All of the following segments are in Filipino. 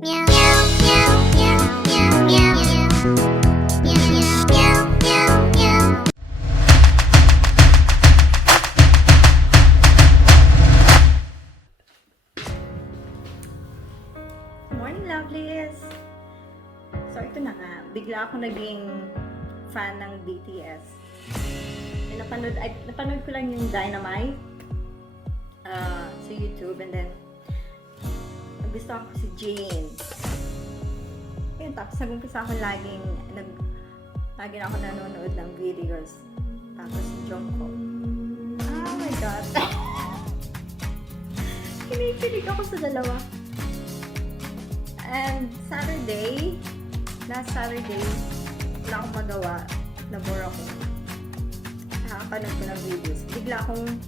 Meow, meow, meow, meow, meow, meow, meow. Meow, meow, meow, meow, meow. Morning, Lovelies! So, ito na nga. Bigla ako naging fan ng BTS. Napanood ko lang yung Dynamite sa YouTube, and then gusto ako si Jimin. Yun, tapos nag-umpisa ako lagi na ako nanonood ng videos. Tapos si Jungkook. Oh my God! Kinikilig ako sa dalawa. And last Saturday, wala akong magawa. Nabore ako. Nakapanood ko ng videos. Bigla akong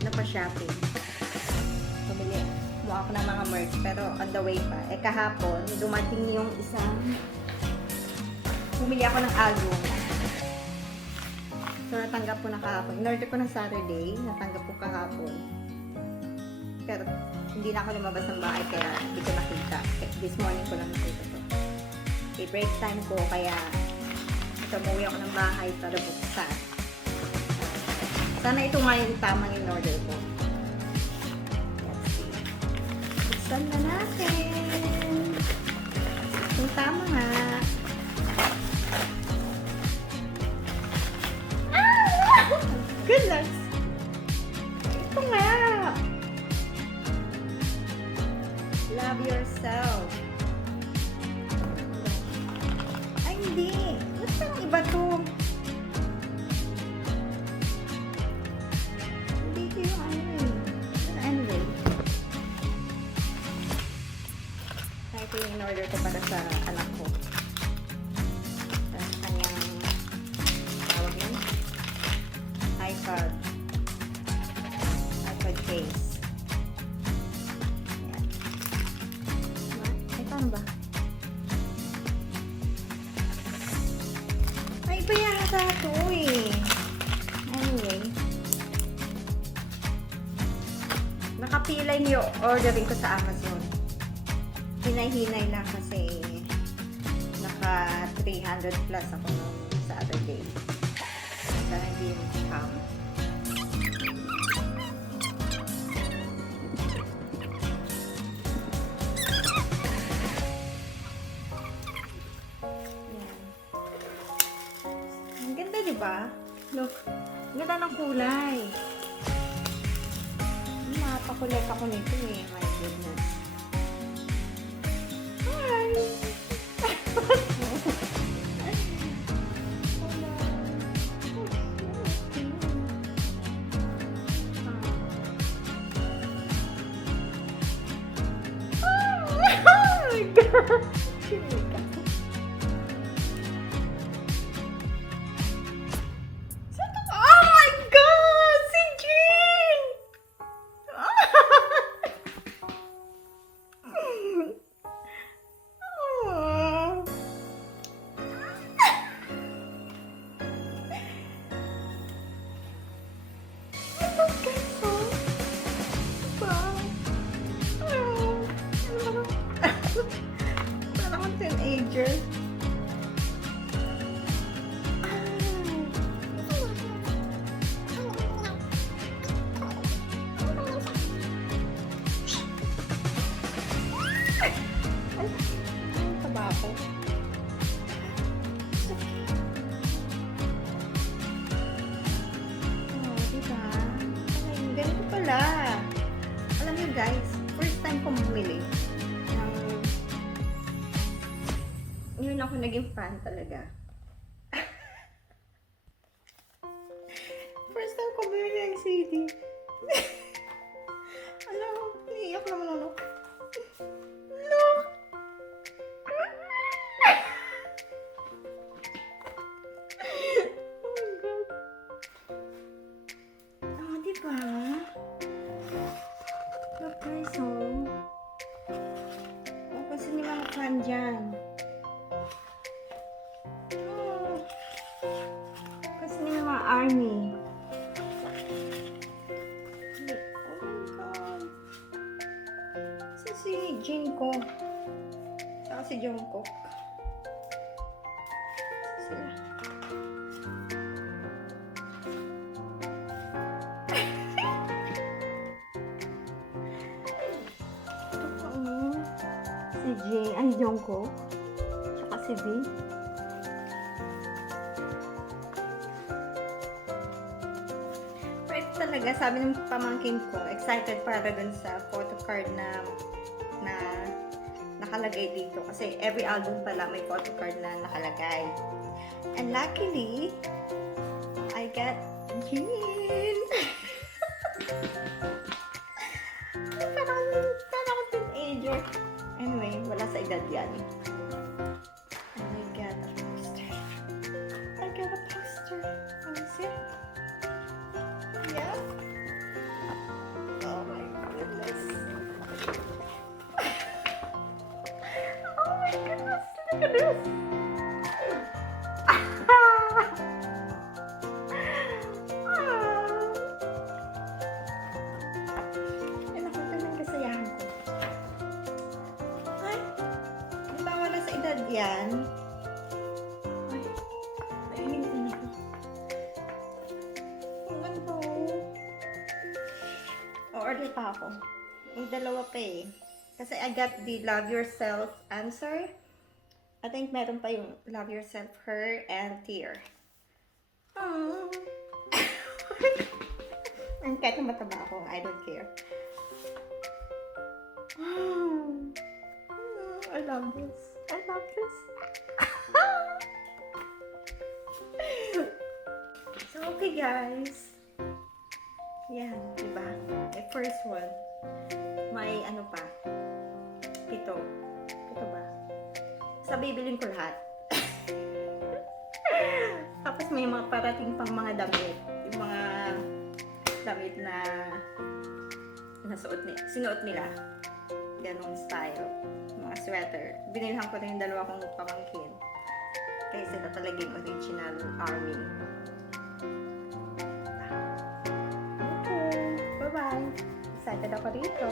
napa-shopping. Kumuha ako ng mga merch, pero on the way pa. Kahapon, dumating yung bumili ako ng album. So, natanggap ko na kahapon. In-order ko ng Saturday, natanggap ko kahapon. Pero, hindi na ako lumabas ng bahay, kaya hindi ko nakita. This morning ko lang nakita to. Break time ko, kaya umuwi ako ng bahay para buksan. Sana ito nga yung tamang in-order ko. Let's see. Buksan na natin. Yung tama nga. Ah! Goodness! Ito nga! Love yourself. Ay, hindi. Basta ang iba to. Hindi ko yung ano eh. But anyway. Ito yung in-order ko para sa anak ko. Sa kanyang tawag yun? iPad case. Ano ba? Ay, iba yata ito eh. Anyway. Nakapila yung ordering ko sa Amazon. Hinay-hinay lang kasi naka 300 plus ako nung Saturday. Sana hindi yung scam. Diba? Look, ang ganda ng kulay. Napakulay ako nito eh. My goodness. Hi! Oh my God! Parang teenager. Tabako. Oh, diba? Ay, ganito pala. Alam niyo guys, first time kong bumili. Yun ako naging fan talaga. First time ko bumili ng CD. Alam mo, iiyak naman ako. Look! Oh my God. Oh, diba? Look guys, oh. Kasi may mga fan dyan. Army. Oh my God. Si Jin ko. Saka si Jungkook. Sila. Si Jin, ay Jungkook. Saka si V. Pero ito talaga, sabi ng pamangkin ko, excited para dun sa photocard na nakalagay dito. Kasi every album pala may photocard na nakalagay. And luckily, I got Jimin. Parang teenager. Anyway, wala sa edad yan. And I got a poster. Let me see. Yeah. Oh my goodness. Oh my goodness. Look at this. Ay, nakita ng kasayahan ko. Ay, di ba wala sa edad yan? Ay, nainig din ako. Ang ganda oh. O-order pa ako. May dalawa pa eh. Kasi I got the Love Yourself answer. I think meron pa yung Love Yourself, Her, and Tear. Aww. And kahit na mataba ako, I don't care. I love this. I love this. So, okay guys. Yan, diba? The first one. May ano pa. Ito. Ito ba? Sa bibilin ko lahat. Tapos may mga parating pang mga damit. Yung mga damit na sinuot nila. Ganong style. Mga sweater. Binilhan ko na yung dalawa kong pamangkin. Kaya sila talaga yung original army. Okay. Bye-bye. Excited ako dito.